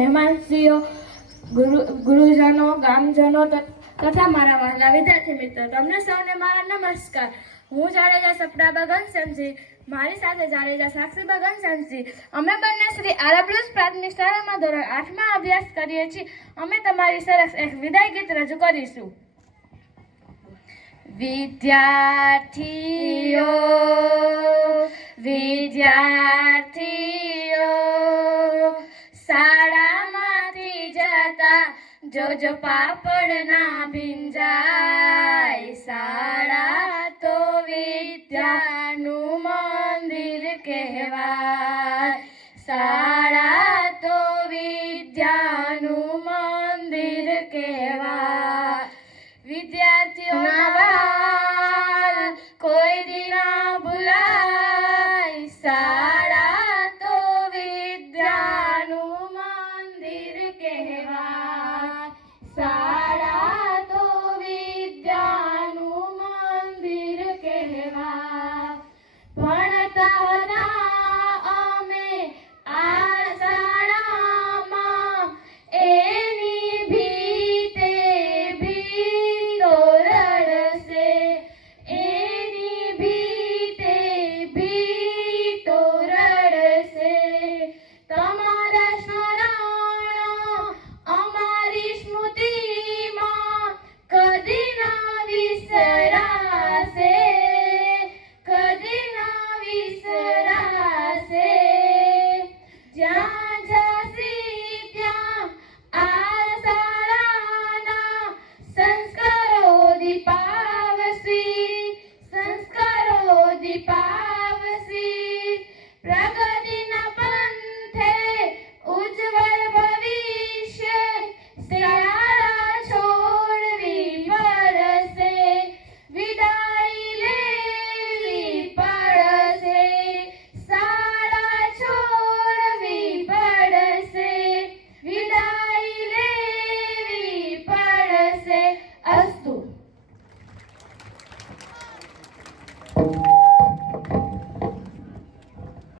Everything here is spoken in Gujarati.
મહેમાનશ્રીઓ, ગુરુ, ગુરુજનો, ગામજનો તથા મારા વહાલા વિદ્યાર્થી મિત્રો, તમને સૌને મારા નમસ્કાર. હું જાડેજા સપડાબા ઘનશ્યામજી મારી સાથે જાડેજા સાક્ષીબા ઘનશ્યામજી અમે બંને શ્રી આરબલુસ પ્રાથમિક શાળામાં ધોરણ આઠમાં અભ્યાસ કરીએ છીએ. અમે તમારી સરસ એક વિદાય ગીત રજૂ કરીશું. વિદ્યાર્થીઓ વિદ્યાર્થીઓ જોજો પાપડ ના ભીંજાય, સાડા તો વિદ્યાનું મંદિર કહેવાય. સાડા તો વિદ્યાનું મંદિર કહેવાય. વિદ્યાર્થીઓના as